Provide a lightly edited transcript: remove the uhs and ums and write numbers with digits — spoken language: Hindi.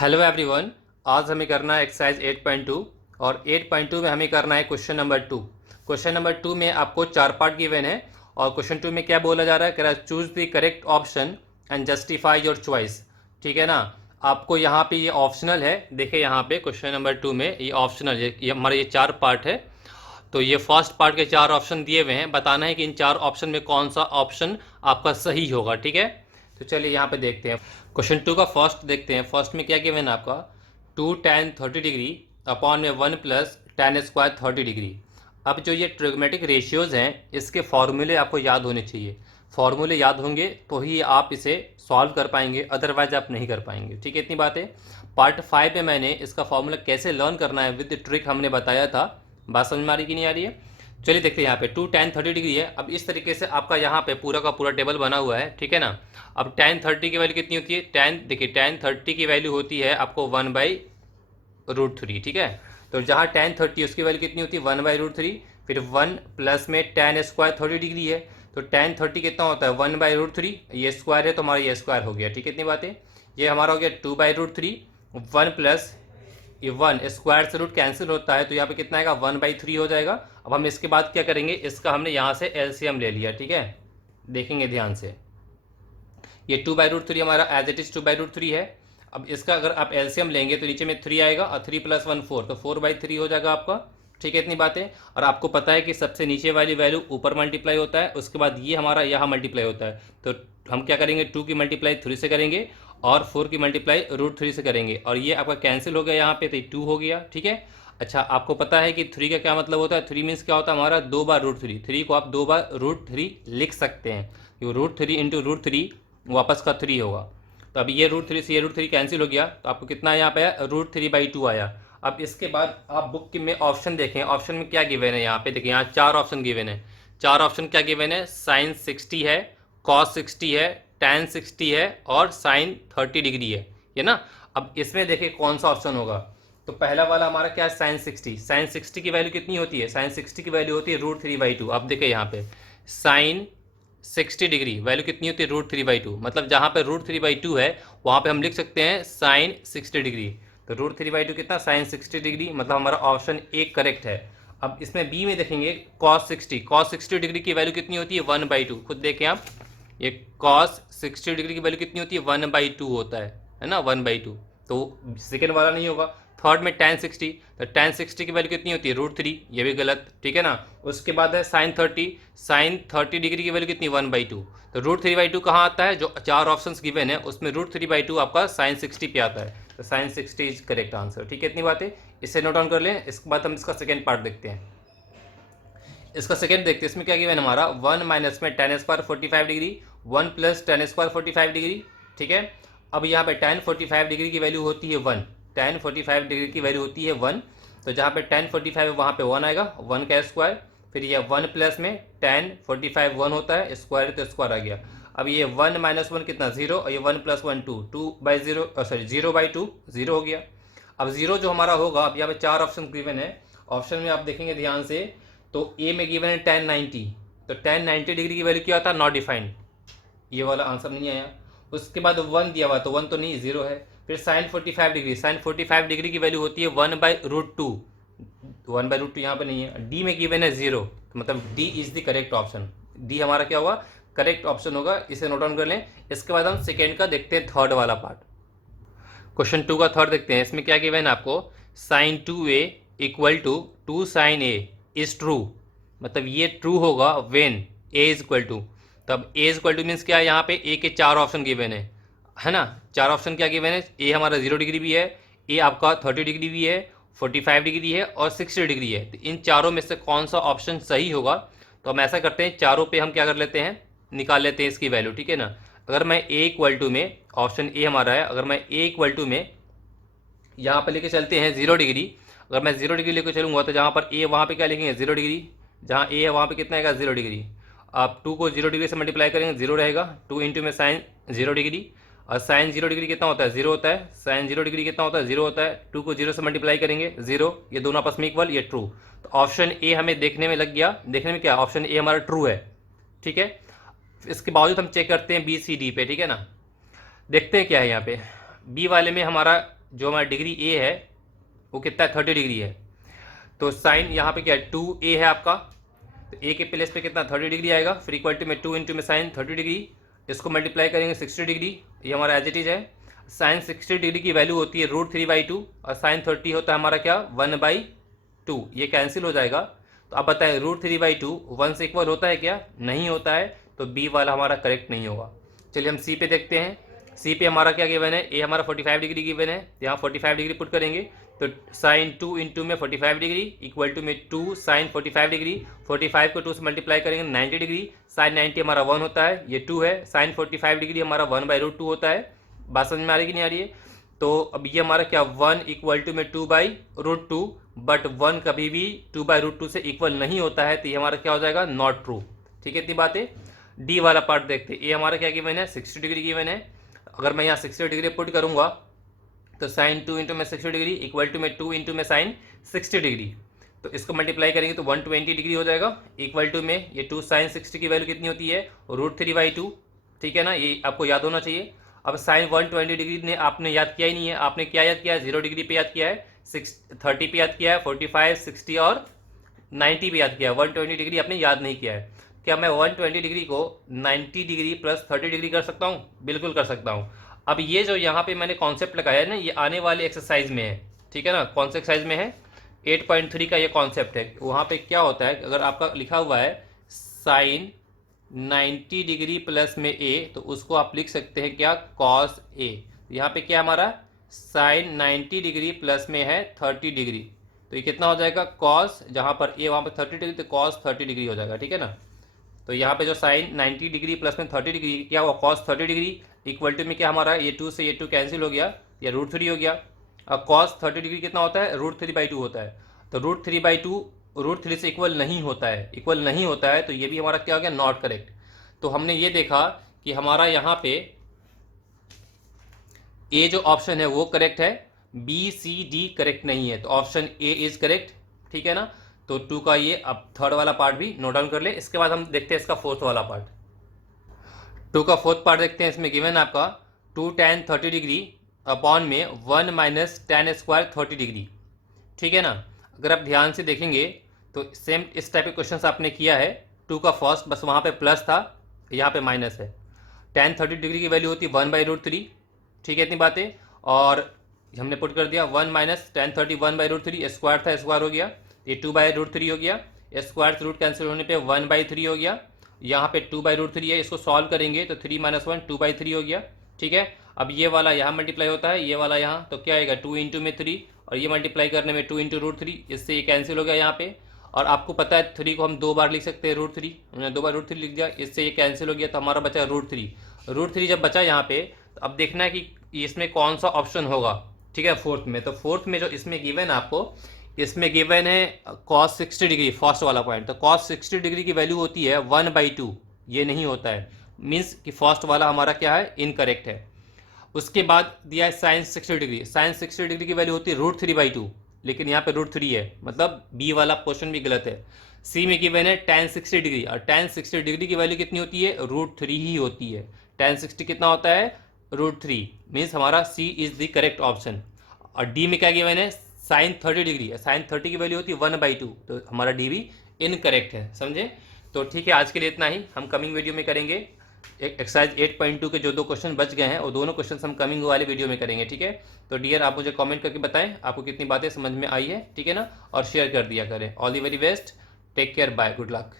Hello everyone. आज हमें करना है एक्सरसाइज 8.2 और 8.2 में हमें करना है क्वेश्चन नंबर 2। क्वेश्चन नंबर 2 में आपको 4 पार्ट गिवन है और क्वेश्चन 2 में क्या बोला जा रहा है, कह रहा है choose the correct option and justify your choice. ठीक है ना। आपको यहाँ पे ये ऑप्शनल है, देखिए यहाँ पे क्वेश्चन नंबर 2 में ये ऑप्शनल है, ये हमारे ये 4 पार्ट है। तो ये फर्स्ट पार्ट के 4 ऑप्शन दिए हुए हैं, बताना है कि इन 4 ऑप्शन में कौन सा ऑप्शन आपका सही होगा। ठीक है, तो चलिए यहाँ पे देखते हैं। क्वेश्चन 2 का फर्स्ट देखते हैं। फर्स्ट में क्या गिवन है आपका, 2 tan 30 डिग्री अपॉन में 1 प्लस tan स्क्वायर 30 डिग्री। अब जो ये ट्रिग्मेटिक रेशियोज हैं इसके फॉर्मूले आपको याद होने चाहिए। फॉर्मूले याद होंगे तो ही आप इसे सॉल्व कर पाएंगे, अदरवाइज आप नहीं कर पाएंगे। ठीक है, इतनी बात है। पार्ट 5 में मैंने इसका फॉर्मूला कैसे लर्न करना है विद ट्रिक हमने बताया था। बात समझ में आ रही कि नहीं आ रही है? चलिए देखते हैं। यहाँ पे 2 tan 30 डिग्री है। अब इस तरीके से आपका यहाँ पे पूरा का पूरा टेबल बना हुआ है। ठीक है ना। अब tan 30 की वैल्यू कितनी होती है? देखिए tan 30 की वैल्यू होती है आपको 1/√3। ठीक है, तो जहाँ tan 30 उसकी वैल्यू कितनी होती है? 1/√3। फिर 1 प्लस में tan स्क्वायर 30 डिग्री है, तो tan 30 कितना होता है? 1/√3। ये स्क्वायर है तो हमारा ये स्क्वायर हो गया। ठीक है, इतनी बातें। ये हमारा हो गया 2/√3। 1 प्लस ये 1 स्क्वायर से रूट कैंसिल होता है तो यहाँ पे कितना आएगा? 1/3 हो जाएगा। अब हम इसके बाद क्या करेंगे, इसका हमने यहाँ से एलसीएम ले लिया। ठीक है, देखेंगे ध्यान से। ये 2/√3 हमारा एज इट इज 2/√3 है। अब इसका अगर आप एलसीएम लेंगे तो नीचे में 3 आएगा और 3 + 1 4, तो 4/3 हो जाएगा आपका। ठीक है, इतनी बातें। और आपको पता है कि सबसे नीचे वाली वैल्यू ऊपर मल्टीप्लाई होता है, उसके बाद ये हमारा यहाँ मल्टीप्लाई होता है। तो हम क्या करेंगे, 2 की मल्टीप्लाई 3 से करेंगे और 4 की मल्टीप्लाई √3 से करेंगे, और ये आपका कैंसिल हो गया यहाँ पे, तो 2 हो गया। ठीक है। अच्छा, आपको पता है कि 3 का क्या मतलब होता है? 3 मीन्स क्या होता है हमारा? 2 बार √3। 3 को आप 2 बार √3 लिख सकते हैं। √3 इंटू √3 वापस का 3 होगा। तो अभी ये √3 से ये √3 कैंसिल हो गया, तो आपको कितना यहाँ पे आया? √3/2 आया। अब इसके बाद आप बुक में ऑप्शन देखें, ऑप्शन में क्या गिवन है यहाँ पे देखिए। यहाँ 4 ऑप्शन गिवन है। 4 ऑप्शन क्या गिवन है? साइन 60 है, कॉस 60 है, tan 60 है और साइन 30 डिग्री है, ये ना। अब इसमें देखिए कौन सा ऑप्शन होगा। तो पहला वाला हमारा क्या है? साइन 60। साइन 60 की वैल्यू कितनी होती है? साइन 60 की वैल्यू होती है √3/2। अब देखिए यहाँ पे साइन 60 डिग्री वैल्यू कितनी होती है? √3/2। मतलब जहाँ पे √3/2 है वहाँ पे हम लिख सकते हैं साइन 60 डिग्री। तो √3/2 कितना? Sine 60 degree. मतलब हमारा ऑप्शन ए करेक्ट है। अब इसमें बी में देखेंगे कॉस 60। कॉस 60 डिग्री की वैल्यू कितनी होती है? 1/2। खुद देखें आप, ये कॉस 60 डिग्री की वैल्यू कितनी होती है? 1/2 होता है ना, 1/2। तो सेकेंड वाला नहीं होगा। थर्ड में tan 60, तो tan 60 की वैल्यू कितनी होती है? √3, ये भी गलत। ठीक है ना। उसके बाद है साइन 30। साइन 30 डिग्री की वैल्यू कितनी? 1/2। तो √3/2 कहाँ आता है? जो 4 ऑप्शन गिवन है उसमें √3/2 आपका साइन 60 पे आता है, तो साइन 60 इज करेक्ट आंसर। ठीक है, इतनी बातें, इसे नोट डाउन कर लें। इसके बाद हम इसका सेकेंड पार्ट देखते हैं। इसका सेकंड देखते हैं। इसमें क्या गिवन हमारा? 1 माइनस में tan square 45 degree, 1 plus tan square 45 degree. ठीक है। अब यहाँ पे tan 45 डिग्री की वैल्यू होती है 1। tan 45 डिग्री की वैल्यू होती है 1। तो जहाँ पे tan 45 है वहाँ पे 1 आएगा, 1 का स्क्वायर। फिर ये 1 प्लस में tan 45 1 होता है, स्क्वायर तो स्क्वायर आ गया। अब ये 1 माइनस 1 कितना? 0, और ये 1 प्लस 1 2, 2/0 सॉरी 0/2, 0 हो गया। अब 0 जो हमारा होगा, अब यहाँ पे 4 ऑप्शन गिवन है। ऑप्शन में आप देखेंगे ध्यान से, तो ए में गिवन है tan 90। तो tan 90 डिग्री की वैल्यू क्या होता है? नॉट डिफाइंड, ये वाला आंसर नहीं आया। उसके बाद 1 दिया हुआ, तो 1 तो नहीं, 0 है। फिर साइन 45 डिग्री, साइन 45 डिग्री की वैल्यू होती है 1/√2। 1/√2 यहाँ पे नहीं है। डी में गिवन है 0, तो मतलब D is the correct option. D हमारा क्या होगा? करेक्ट ऑप्शन होगा। इसे नोट डाउन कर लें। इसके बाद हम सेकेंड का देखते हैं, थर्ड वाला पार्ट। क्वेश्चन 2 का थर्ड देखते हैं। इसमें क्या गिवन है आपको? Sine 2a equal to 2 sine a is true. मतलब ये ट्रू होगा when a is equal to. तब a is equal to means क्या है? यहाँ पे a के 4 ऑप्शन गिवन है ना। 4 ऑप्शन क्या गिवन है? a हमारा 0 डिग्री भी है, a आपका 30 डिग्री भी है, 45 डिग्री है और 60 डिग्री है। तो इन चारों में से कौन सा ऑप्शन सही होगा? तो हम ऐसा करते हैं, चारों पे हम क्या कर लेते हैं, निकाल लेते हैं इसकी वैल्यू। ठीक है ना। अगर मैं a इक्वल टू में, ऑप्शन ए हमारा है, अगर मैं a इक्वल टू में यहाँ पर लेके चलते हैं 0 डिग्री। अगर मैं 0 डिग्री लेकर चलूँगा तो जहाँ पर a वहाँ पे क्या लिखेंगे? 0 डिग्री। जहाँ a है वहाँ पे कितना आएगा? 0 डिग्री। आप 2 को 0 डिग्री से मल्टीप्लाई करेंगे, 0 रहेगा। 2 इंटू में साइन 0 डिग्री, और साइन 0 डिग्री कितना होता है? 0 होता है। साइन 0 डिग्री कितना होता है? 0 होता है। 2 को 0 से मल्टीप्लाई करेंगे, 0। ये दोनों आपस में इक्वल, ये ट्रू। तो ऑप्शन ए हमें देखने में लग गया। देखने में क्या? ऑप्शन ए हमारा ट्रू है। ठीक है। इसके बावजूद हम चेक करते हैं बी सी डी पे। ठीक है ना। देखते हैं क्या है यहाँ पे। बी वाले में हमारा जो हमारा डिग्री ए है वो कितना है, 30 डिग्री है। तो साइन यहाँ पे क्या है, 2a है आपका, तो a के प्लेस पे कितना 30 डिग्री आएगा, फिर इक्वल टू में 2 इंटू में साइन 30 डिग्री, इसको मल्टीप्लाई करेंगे 60 डिग्री, ये हमारा एज इट इज है। साइन 60 डिग्री की वैल्यू होती है √3/2 और साइन 30 होता है हमारा क्या 1/2, ये कैंसिल हो जाएगा। तो अब बताएं √3/2 1 से इक्वल होता है क्या, नहीं होता है, तो बी वाला हमारा करेक्ट नहीं होगा। चलिए हम सी पे देखते हैं। सी पे हमारा क्या गिवन है, ए हमारा 45 डिग्री गिवन है, यहाँ 45 डिग्री पुट करेंगे, तो साइन 2 इंटू में 45 डिग्री इक्वल टू में 2 साइन 45 डिग्री, 45 को 2 से मल्टीप्लाई करेंगे 90 डिग्री, साइन 90 हमारा 1 होता है, ये 2 है, साइन 45 डिग्री हमारा 1/√2 होता है। बात समझ में आ रही कि नहीं आ रही है। तो अब ये हमारा क्या 1 इक्वल टू में 2/√2, बट 1 कभी भी 2/√2 से इक्वल नहीं होता है, तो ये हमारा क्या हो जाएगा, नॉट ट्रू। ठीक है, इतनी बातें। डी वाला पार्ट देखते हैं। ये हमारा क्या गिवन है, 60 डिग्री गिवन है। अगर मैं यहाँ 60 डिग्री पुट करूंगा तो साइन 2 इंटू में 60 डिग्री इक्वल टू में 2 इंटू में साइन 60 डिग्री, तो इसको मल्टीप्लाई करेंगे तो 120 डिग्री हो जाएगा, इक्वल टू में ये 2 साइन 60 की वैल्यू कितनी होती है, √3/2। ठीक है ना, ये आपको याद होना चाहिए। अब साइन 120 डिग्री ने आपने याद किया ही नहीं है, आपने क्या याद किया है, 0 डिग्री पे याद किया है, 30 पे याद किया है, 45, 60 और 90 पे याद किया है, 120 डिग्री आपने याद नहीं किया है। क्या मैं 120 डिग्री को 90 डिग्री प्लस 30 डिग्री कर सकता हूँ, बिल्कुल कर सकता हूँ। अब ये जो यहाँ पे मैंने कॉन्सेप्ट लगाया है ना, ये आने वाले एक्सरसाइज में है, ठीक है ना, कौन से एक्सरसाइज में है, 8.3 का ये कॉन्सेप्ट है। वहाँ पे क्या होता है, अगर आपका लिखा हुआ है साइन 90 डिग्री प्लस में a, तो उसको आप लिख सकते हैं क्या, कॉस a। यहाँ पे क्या हमारा साइन 90 डिग्री प्लस में है 30 डिग्री, तो ये कितना हो जाएगा, कॉस, जहाँ पर a वहाँ पर 30 डिग्री, तो कॉस 30 डिग्री हो जाएगा। ठीक है ना, तो यहाँ पे जो साइन 90 डिग्री प्लस में 30 डिग्री क्या हुआ, कॉस 30 डिग्री, इक्वल टू में क्या हमारा ये 2 से ये 2 कैंसिल हो गया, या √3 हो गया। अब कॉस 30 डिग्री कितना होता है, √3/2 होता है, तो √3/2 √3 से इक्वल नहीं होता है, इक्वल नहीं होता है, तो ये भी हमारा क्या हो गया, नॉट करेक्ट। तो हमने ये देखा कि हमारा यहाँ पे ए जो ऑप्शन है वो करेक्ट है, बी सी डी करेक्ट नहीं है, तो ऑप्शन ए इज करेक्ट। ठीक है ना, तो 2 का ये अब थर्ड वाला पार्ट भी नोट डाउन कर ले। इसके बाद हम देखते हैं इसका फोर्थ वाला पार्ट। 2 का फोर्थ पार्ट देखते हैं। इसमें गिवन है आपका 2 tan 30 डिग्री अपॉन में 1 माइनस tan स्क्वायर 30 डिग्री। ठीक है ना, अगर आप ध्यान से देखेंगे तो सेम इस टाइप के क्वेश्चन आपने किया है। 2 का फर्स्ट बस वहाँ पे प्लस था, यहाँ पे माइनस है। tan 30 डिग्री की वैल्यू होती है 1/√3। ठीक है, इतनी बातें, और हमने पुट कर दिया 1 माइनस tan 30 1/√3, स्क्वायर था स्क्वायर हो गया, ये 2/√3 हो गया, स्क्वायर से रूट कैंसिल होने पे 1/3 हो गया, यहाँ पे 2/√3 है, इसको सॉल्व करेंगे तो 3 - 1 2/3 हो गया। ठीक है, अब ये वाला यहाँ मल्टीप्लाई होता है, ये वाला यहाँ, तो क्या आएगा 2 इंटू में 3, और ये मल्टीप्लाई करने में 2 इंटू √3, इससे ये कैंसिल हो गया यहाँ पे। और आपको पता है 3 को हम 2 बार लिख सकते हैं, √3, हमने 2 बार √3 लिख दिया, इससे ये कैंसिल हो गया, तो हमारा बचा √3। √3 जब बचा यहाँ पे, तो अब देखना है कि इसमें कौन सा ऑप्शन होगा। ठीक है, फोर्थ में, तो फोर्थ में जो इसमें गिवन है आपको, इसमें गिवन है cos 60 डिग्री, फर्स्ट वाला पॉइंट, तो cos 60 डिग्री की वैल्यू होती है 1/2, ये नहीं होता है, मीन्स कि फर्स्ट वाला हमारा क्या है, इनकरेक्ट है। उसके बाद दिया है साइन 60 डिग्री, साइन 60 डिग्री की वैल्यू होती है √3/2, लेकिन यहाँ पे √3 है, मतलब बी वाला क्वेश्चन भी गलत है। सी में गिवन है tan 60 डिग्री, और tan 60 डिग्री की वैल्यू कितनी होती है, √3 ही होती है। tan 60 कितना होता है, √3, मीन्स हमारा सी इज द करेक्ट ऑप्शन। और डी में क्या गिवन है, साइन 30 डिग्री है, साइन 30 की वैल्यू होती है 1/2, तो हमारा डी भी इनकरेक्ट है, समझे। तो ठीक है, आज के लिए इतना ही, हम कमिंग वीडियो में करेंगे एक्सरसाइज 8.2 के जो 2 क्वेश्चन बच गए हैं, वो दोनों क्वेश्चन हम कमिंग वाले वीडियो में करेंगे। ठीक है, तो डियर आप मुझे कमेंट करके बताएं आपको कितनी बातें समझ में आई है, ठीक है ना, और शेयर कर दिया करें। All the very best, take care, bye, good luck.